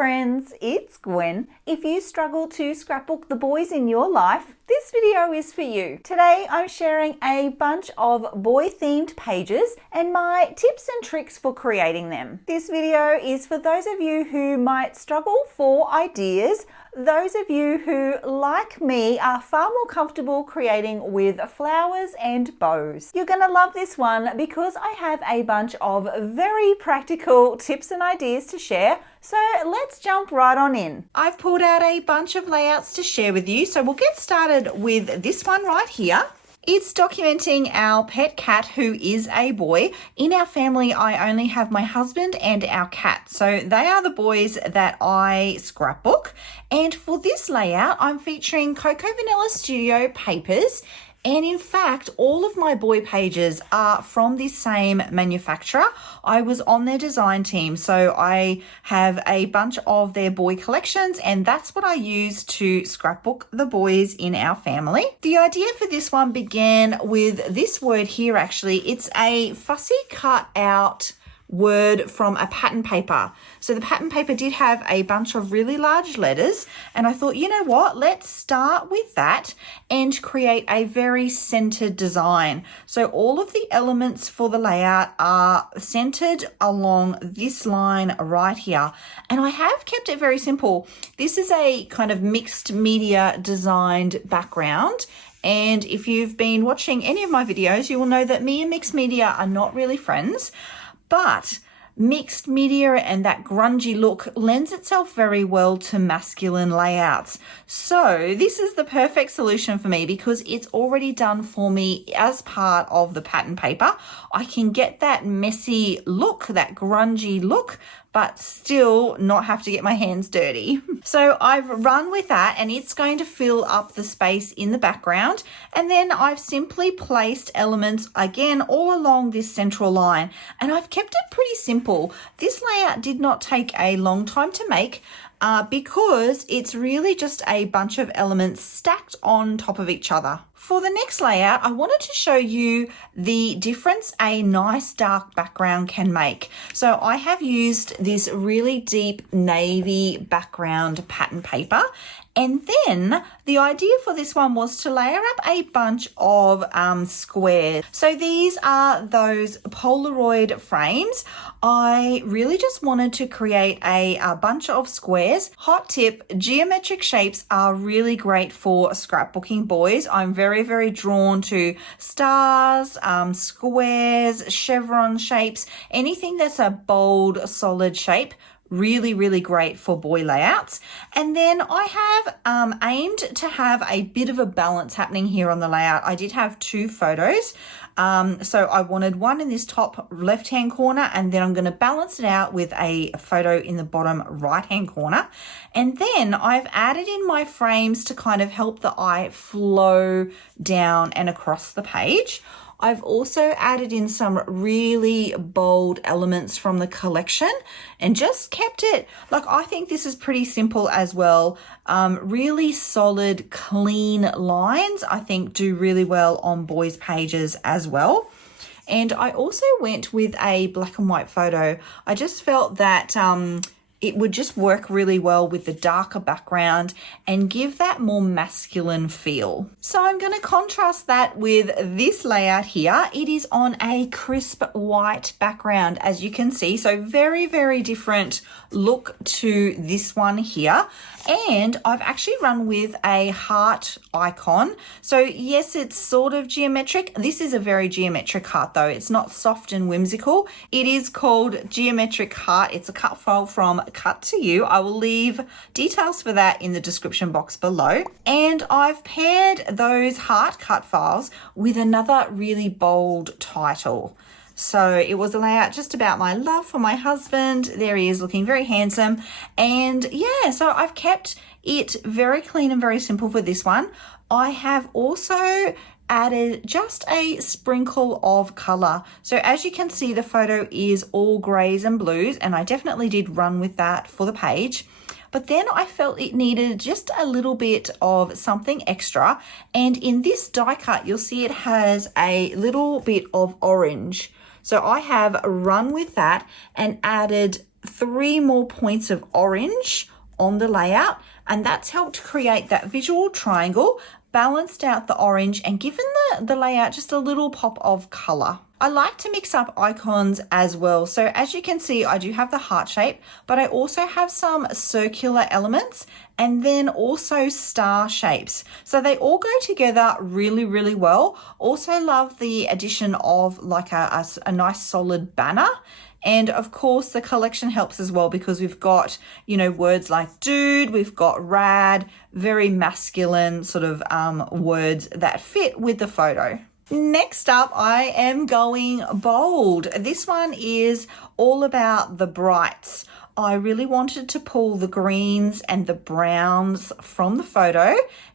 friends, it's Gwen. If you struggle to scrapbook the boys in your life, this video is for you. Today I'm sharing a bunch of boy-themed pages and my tips and tricks for creating them. This video is for those of you who might struggle for ideas, those of you who, like me, are far more comfortable creating with flowers and bows. You're gonna love this one because I have a bunch of very practical tips and ideas to share. So let's jump right on in. I've pulled out a bunch of layouts to share with you. So we'll get started with this one right here. It's documenting our pet cat who is a boy. In our family, I only have my husband and our cat. So they are the boys that I scrapbook. And for this layout, I'm featuring Cocoa Vanilla Studio papers. And in fact, all of my boy pages are from this same manufacturer. I was on their design team, so I have a bunch of their boy collections, and that's what I use to scrapbook the boys in our family. The idea for this one began with this word here, actually. It's a fussy cut out word from a pattern paper. So the pattern paper did have a bunch of really large letters, and I thought, you know what, let's start with that and create a very centered design. So all of the elements for the layout are centered along this line right here, and I have kept it very simple. This is a kind of mixed media designed background. And if you've been watching any of my videos, you will know that me and mixed media are not really friends. But mixed media and that grungy look lends itself very well to masculine layouts. So this is the perfect solution for me because it's already done for me as part of the pattern paper. I can get that messy look, that grungy look, but still not have to get my hands dirty. So I've run with that, and it's going to fill up the space in the background. And then I've simply placed elements again all along this central line, and I've kept it pretty simple. This layout did not take a long time to make because it's really just a bunch of elements stacked on top of each other. For the next layout, I wanted to show you the difference a nice dark background can make. So I have used this really deep navy background pattern paper. And then the idea for this one was to layer up a bunch of squares. So these are those Polaroid frames. I really just wanted to create a bunch of squares. Hot tip, geometric shapes are really great for scrapbooking boys. I'm very, very drawn to stars, squares, chevron shapes, anything that's a bold, solid shape. Really, really great for boy layouts. And then I have aimed to have a bit of a balance happening here on the layout. I did have two photos. So I wanted one in this top left-hand corner, and then I'm going to balance it out with a photo in the bottom right-hand corner. And then I've added in my frames to kind of help the eye flow down and across the page. I've also added in some really bold elements from the collection and just kept it, like, I think this is pretty simple as well. Really solid, clean lines, I think, do really well on boys' pages as well. And I also went with a black and white photo. I just felt that it would just work really well with the darker background and give that more masculine feel. So I'm going to contrast that with this layout here. It is on a crisp white background, as you can see. So very, very different look to this one here. And I've actually run with a heart icon. So yes, it's sort of geometric. This is a very geometric heart though. It's not soft and whimsical. It is called Geometric Heart. It's a cut file from Cut to You. I will leave details for that in the description box below. And I've paired those heart cut files with another really bold title. So it was a layout just about my love for my husband. There he is, looking very handsome. And yeah, so I've kept it very clean and very simple for this one. I have also added just a sprinkle of color. So as you can see, the photo is all grays and blues, and I definitely did run with that for the page. But then I felt it needed just a little bit of something extra. And in this die cut, you'll see it has a little bit of orange. So I have run with that and added 3 more points of orange on the layout, and that's helped create that visual triangle, balanced out the orange and given the layout just a little pop of color. I like to mix up icons as well. So as you can see, I do have the heart shape, but I also have some circular elements and then also star shapes. So they all go together really, really well. Also love the addition of like a nice solid banner. And of course the collection helps as well because we've got, you know, words like dude, we've got rad, very masculine sort of words that fit with the photo. Next up, I am going bold. This one is all about the brights. I really wanted to pull the greens and the browns from the photo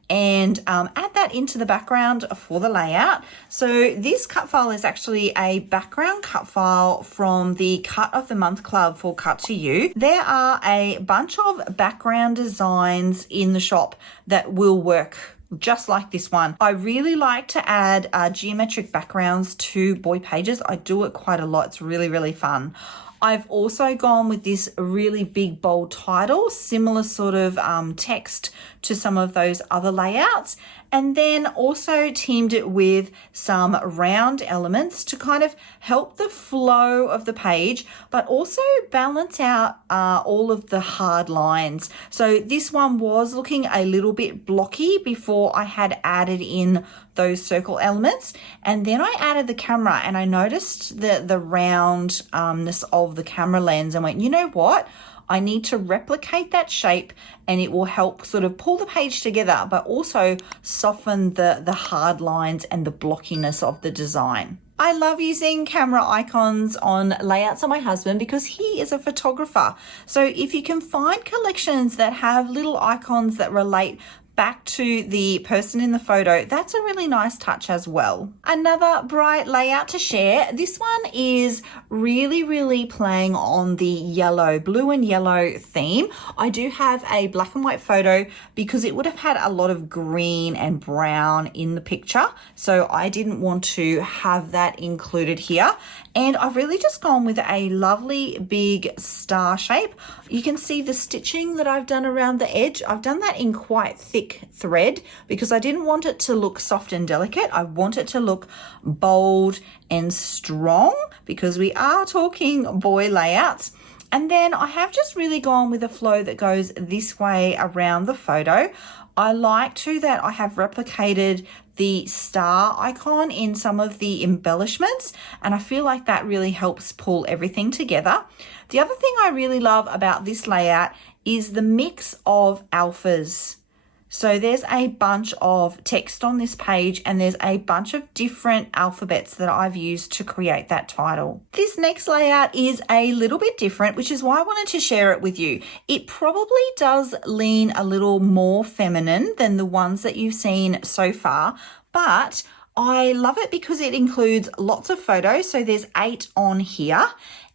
and add that into the background for the layout. So this cut file is actually a background cut file from the Cut of the Month Club for Cut to You. There are a bunch of background designs in the shop that will work just like this one. I really like to add geometric backgrounds to boy pages. I do it quite a lot. It's really, really fun. I've also gone with this really big bold title, similar sort of text to some of those other layouts, and then also teamed it with some round elements to kind of help the flow of the page, but also balance out all of the hard lines. So this one was looking a little bit blocky before I had added in those circle elements, and then I added the camera and I noticed the roundness of the camera lens and went, you know what? I need to replicate that shape and it will help sort of pull the page together, but also soften the hard lines and the blockiness of the design. I love using camera icons on layouts on my husband because he is a photographer. So if you can find collections that have little icons that relate back to the person in the photo, that's a really nice touch as well. Another bright layout to share. This one is really, really playing on the yellow, blue and yellow theme. I do have a black and white photo because it would have had a lot of green and brown in the picture. So I didn't want to have that included here. And I've really just gone with a lovely big star shape. You can see the stitching that I've done around the edge. I've done that in quite thick thread because I didn't want it to look soft and delicate. I want it to look bold and strong because we are talking boy layouts. And then I have just really gone with a flow that goes this way around the photo. I like to that I have replicated the star icon in some of the embellishments, and I feel like that really helps pull everything together. The other thing I really love about this layout is the mix of alphas. So there's a bunch of text on this page and there's a bunch of different alphabets that I've used to create that title. This next layout is a little bit different, which is why I wanted to share it with you. It probably does lean a little more feminine than the ones that you've seen so far, but I love it because it includes lots of photos. So there's 8 on here.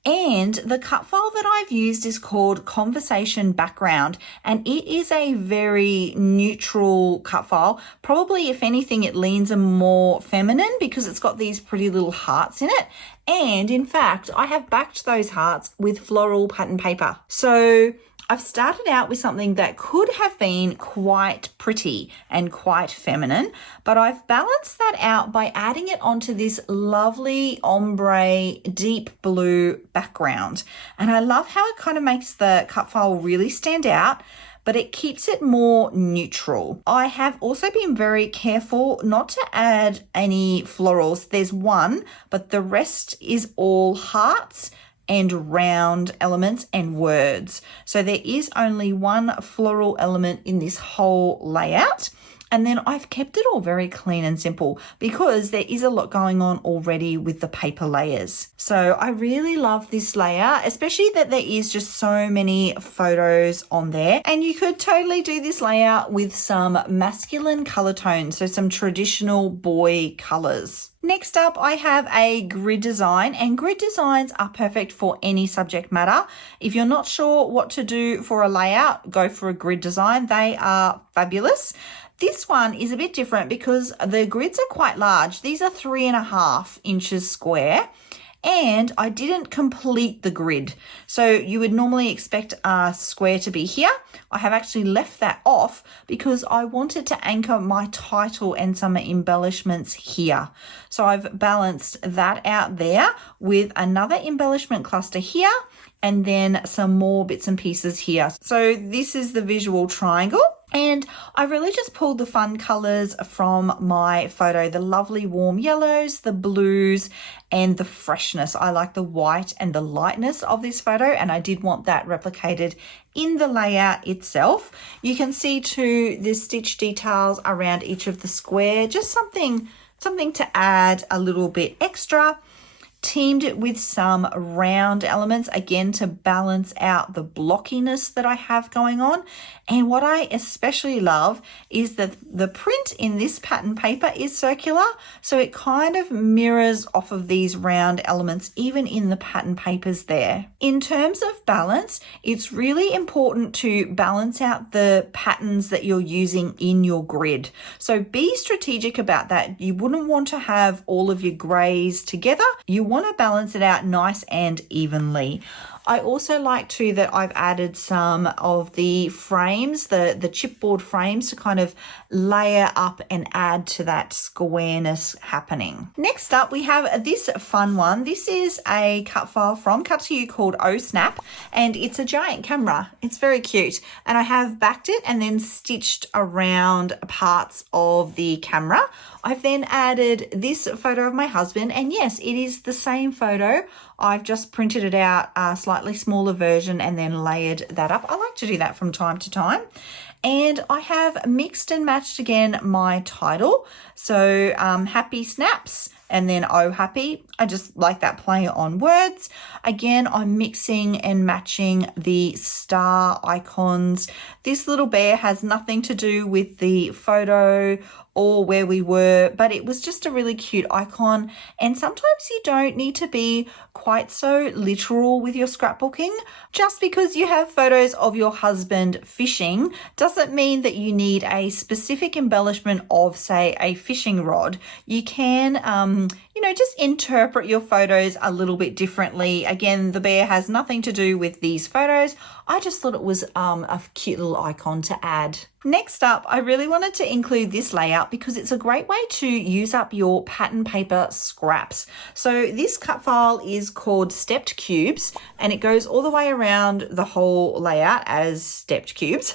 And the cut file that I've used is called Conversation Background, and it is a very neutral cut file. Probably, if anything, it leans a more feminine because it's got these pretty little hearts in it. And in fact, I have backed those hearts with floral pattern paper. So I've started out with something that could have been quite pretty and quite feminine, but I've balanced that out by adding it onto this lovely ombre deep blue background. And I love how it kind of makes the cut file really stand out, but it keeps it more neutral. I have also been very careful not to add any florals. There's one, but the rest is all hearts and round elements and words. So there is only one floral element in this whole layout. And then I've kept it all very clean and simple because there is a lot going on already with the paper layers. So I really love this layout, especially that there is just so many photos on there. And you could totally do this layout with some masculine color tones, so some traditional boy colors. Next up, I have a grid design, and grid designs are perfect for any subject matter. If you're not sure what to do for a layout, go for a grid design. They are fabulous. This one is a bit different because the grids are quite large. These are 3.5 inches square. and I didn't complete the grid. So you would normally expect a square to be here. I have actually left that off because I wanted to anchor my title and some embellishments here. So I've balanced that out there with another embellishment cluster here and then some more bits and pieces here. So this is the visual triangle. And I really just pulled the fun colors from my photo, the lovely warm yellows, the blues, and the freshness. I like the white and the lightness of this photo, and I did want that replicated in the layout itself. You can see too the stitch details around each of the square, just something to add a little bit extra. Teamed it with some round elements, again, to balance out the blockiness that I have going on. And what I especially love is that the print in this pattern paper is circular, so it kind of mirrors off of these round elements, even in the pattern papers there. In terms of balance, it's really important to balance out the patterns that you're using in your grid. So be strategic about that. You wouldn't want to have all of your grays together. You want to balance it out nice and evenly. I also like too that I've added some of the frames, the chipboard frames, to kind of layer up and add to that squareness happening. Next up, we have this fun one. This is a cut file from Cut To You called Oh Snap, and it's a giant camera. It's very cute. And I have backed it and then stitched around parts of the camera. I've then added this photo of my husband, and yes, it is the same photo. I've just printed it out, a slightly smaller version, and then layered that up. I like to do that from time to time. And I have mixed and matched again my title. So Happy Snaps and then Oh Happy. I just like that play on words. Again, I'm mixing and matching the star icons. This little bear has nothing to do with the photo or where we were, but it was just a really cute icon. And sometimes you don't need to be quite so literal with your scrapbooking. Just because you have photos of your husband fishing doesn't mean that you need a specific embellishment of, say, a fishing rod. You can, just interpret your photos a little bit differently. Again, the bear has nothing to do with these photos. I just thought it was a cute little icon to add. Next up, I really wanted to include this layout because it's a great way to use up your pattern paper scraps. So this cut file is called Stepped Cubes, and it goes all the way around the whole layout as stepped cubes.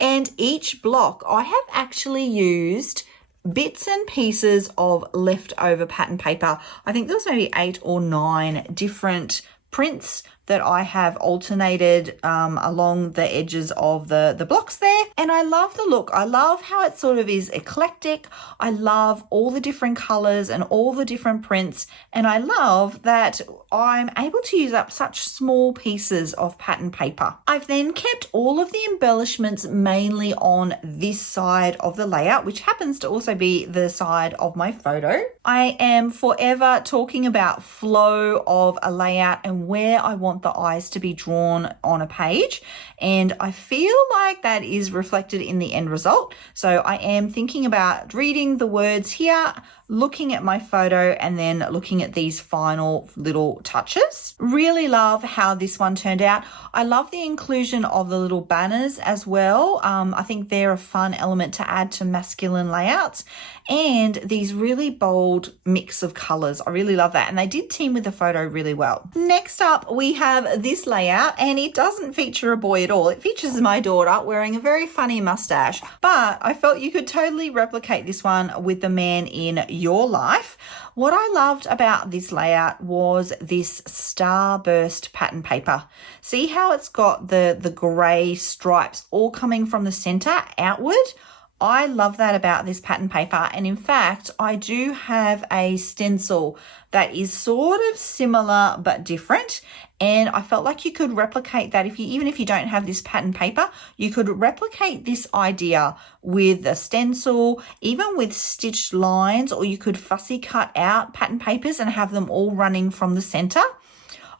And each block, I have actually used bits and pieces of leftover pattern paper. I think there's maybe 8 or 9 different prints that I have alternated along the edges of the blocks there. And I love the look. I love how it sort of is eclectic. I love all the different colors and all the different prints. And I love that I'm able to use up such small pieces of pattern paper. I've then kept all of the embellishments mainly on this side of the layout, which happens to also be the side of my photo. I am forever talking about flow of a layout and where I want the eyes to be drawn on a page, and I feel like that is reflected in the end result. So I am thinking about reading the words here, looking at my photo, and then looking at these final little touches. Really love how this one turned out. I love the inclusion of the little banners as well. I think they're a fun element to add to masculine layouts, and these really bold mix of colors. I really love that, and they did team with the photo really well. Next up, we have this layout, and it doesn't feature a boy at all. It features my daughter wearing a very funny mustache, but I felt you could totally replicate this one with the man in your life. What I loved about this layout was this starburst pattern paper. See how it's got the grey stripes all coming from the center outward? I love that about this pattern paper, and in fact I do have a stencil that is sort of similar but different, and I felt like you could replicate that even if you don't have this pattern paper. You could replicate this idea with a stencil, even with stitched lines, or you could fussy cut out pattern papers and have them all running from the center.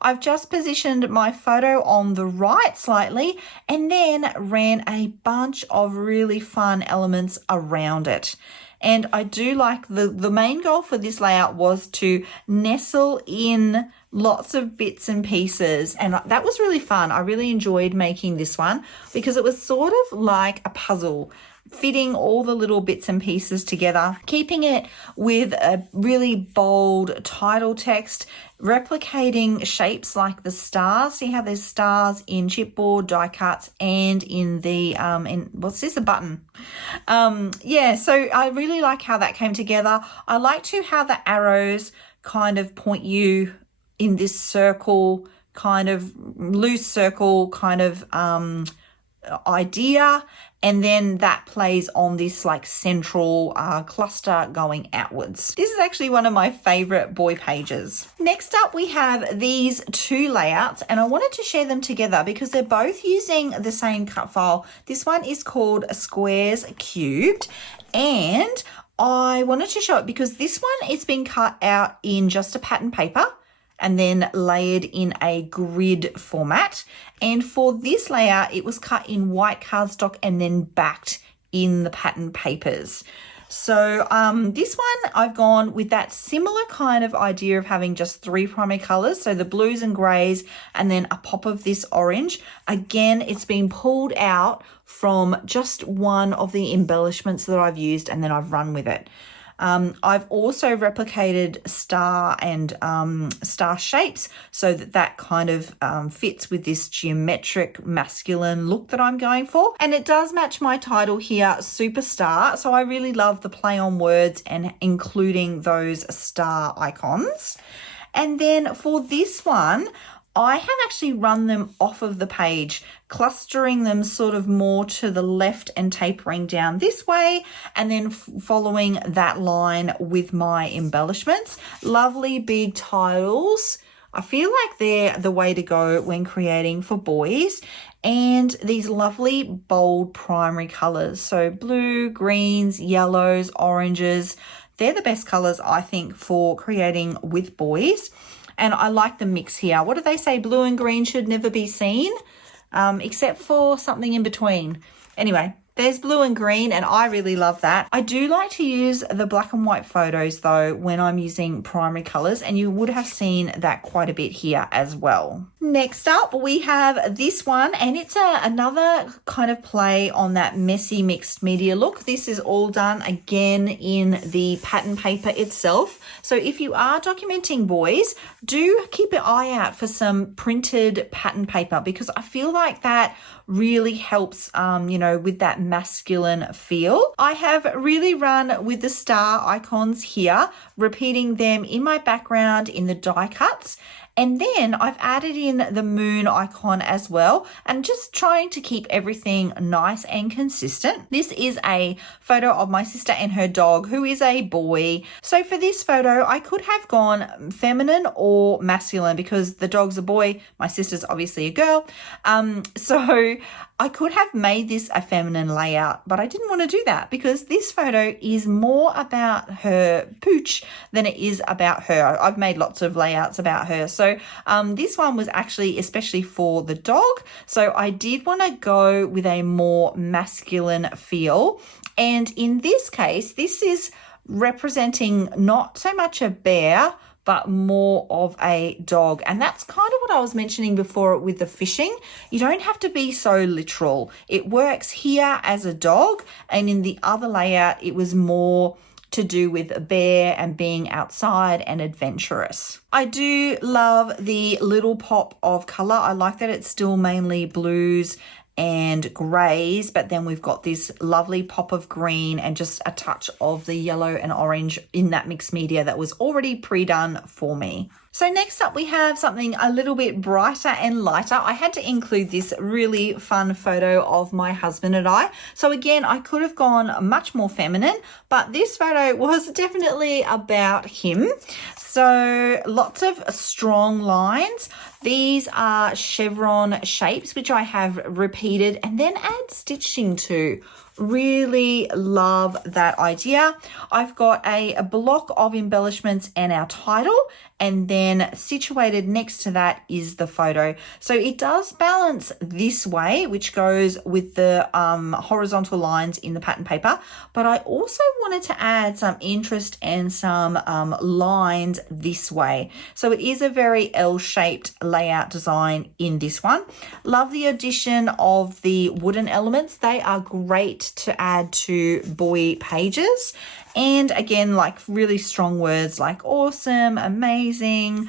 I've just positioned my photo on the right slightly and then ran a bunch of really fun elements around it. And I do like the main goal for this layout was to nestle in lots of bits and pieces, and that was really fun. I really enjoyed making this one because it was sort of like a puzzle, fitting all the little bits and pieces together, keeping it with a really bold title text, replicating shapes like the stars. See how there's stars in chipboard, die cuts, and in the what's this, a button. Yeah, so I really like how that came together. I like too how the arrows kind of point you in this circle, kind of loose circle kind of idea, and then that plays on this like central cluster going outwards. This is actually one of my favorite boy pages. Next up, we have these two layouts, and I wanted to share them together because they're both using the same cut file. This one is called Squares Cubed, and I wanted to show it because this one, it's been cut out in just a pattern paper and then layered in a grid format. And for this layout, it was cut in white cardstock and then backed in the pattern papers. So this one, I've gone with that similar kind of idea of having just 3 primary colors. So the blues and grays, and then a pop of this orange. Again, it's been pulled out from just one of the embellishments that I've used, and then I've run with it. I've also replicated star and star shapes so that kind of fits with this geometric masculine look that I'm going for. And it does match my title here, Superstar. So I really love the play on words and including those star icons. And then for this one, I have actually run them off of the page, clustering them sort of more to the left and tapering down this way, and then following that line with my embellishments. Lovely big titles. I feel like they're the way to go when creating for boys. And these lovely bold primary colors. So blue, greens, yellows, oranges. They're the best colors, I think, for creating with boys. And I like the mix here. What do they say? Blue and green should never be seen, except for something in between. Anyway, there's blue and green, and I really love that. I do like to use the black and white photos, though, when I'm using primary colors, and you would have seen that quite a bit here as well. Next up, we have this one, and it's another kind of play on that messy mixed media look. This is all done again in the pattern paper itself. So if you are documenting boys, do keep an eye out for some printed pattern paper, because I feel like that really helps, with that masculine feel. I have really run with the star icons here, repeating them in my background in the die cuts. And then I've added in the moon icon as well, and just trying to keep everything nice and consistent. This is a photo of my sister and her dog, who is a boy. So for this photo, I could have gone feminine or masculine because the dog's a boy. My sister's obviously a girl. So I could have made this a feminine layout, but I didn't want to do that because this photo is more about her pooch than it is about her. I've made lots of layouts about her. So this one was actually especially for the dog. So I did want to go with a more masculine feel. And in this case, this is representing not so much a bear, but more of a dog. And that's kind of what I was mentioning before with the fishing. You don't have to be so literal. It works here as a dog, and in the other layout, it was more to do with a bear and being outside and adventurous. I do love the little pop of color. I like that it's still mainly blues and grays, but then we've got this lovely pop of green and just a touch of the yellow and orange in that mixed media that was already pre-done for me. So next up, we have something a little bit brighter and lighter. I had to include this really fun photo of my husband and I. So again, I could have gone much more feminine, but this photo was definitely about him. So lots of strong lines. These are chevron shapes, which I have repeated and then add stitching to Really love that idea. I've got a block of embellishments and our title, and then situated next to that is the photo. So it does balance this way, which goes with the horizontal lines in the pattern paper, but I also wanted to add some interest and some lines this way. So it is a very L-shaped layout design in this one. Love the addition of the wooden elements. They are great to add to boy pages. And again, like really strong words like awesome, amazing.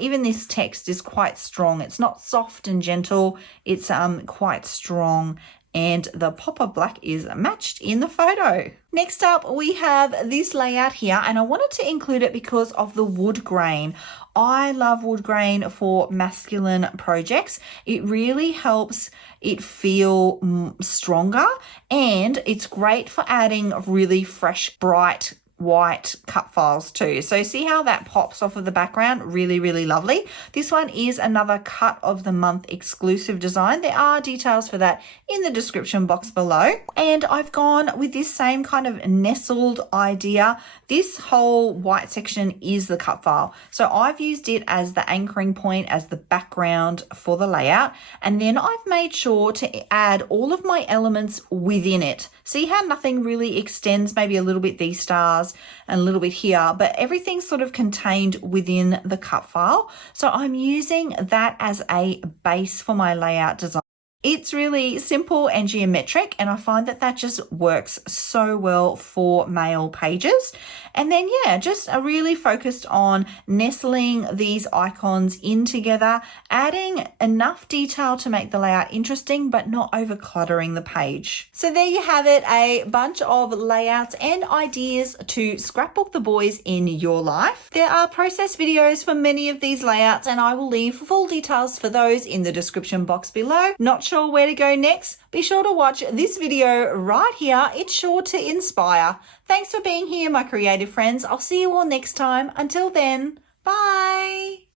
Even this text is quite strong. It's not soft and gentle. It's quite strong. And the pop of black is matched in the photo. Next up, we have this layout here, and I wanted to include it because of the wood grain. I love wood grain for masculine projects. It really helps it feel stronger, and it's great for adding really fresh, bright white cut files too. So see how that pops off of the background? Really, really lovely. This one is another cut of the month exclusive design. There are details for that in the description box below. And I've gone with this same kind of nestled idea. This whole white section is the cut file. So I've used it as the anchoring point, as the background for the layout. And then I've made sure to add all of my elements within it. See how nothing really extends, maybe a little bit these stars and a little bit here, but everything's sort of contained within the cut file. So I'm using that as a base for my layout design. It's really simple and geometric, and I find that that just works so well for male pages. And then, yeah, just really focused on nestling these icons in together, adding enough detail to make the layout interesting, but not over cluttering the page. So there you have it, a bunch of layouts and ideas to scrapbook the boys in your life. There are process videos for many of these layouts, and I will leave full details for those in the description box below. Not sure where to go next? Be sure to watch this video right here. It's sure to inspire. Thanks for being here, my creative friends. I'll see you all next time. Until then, bye.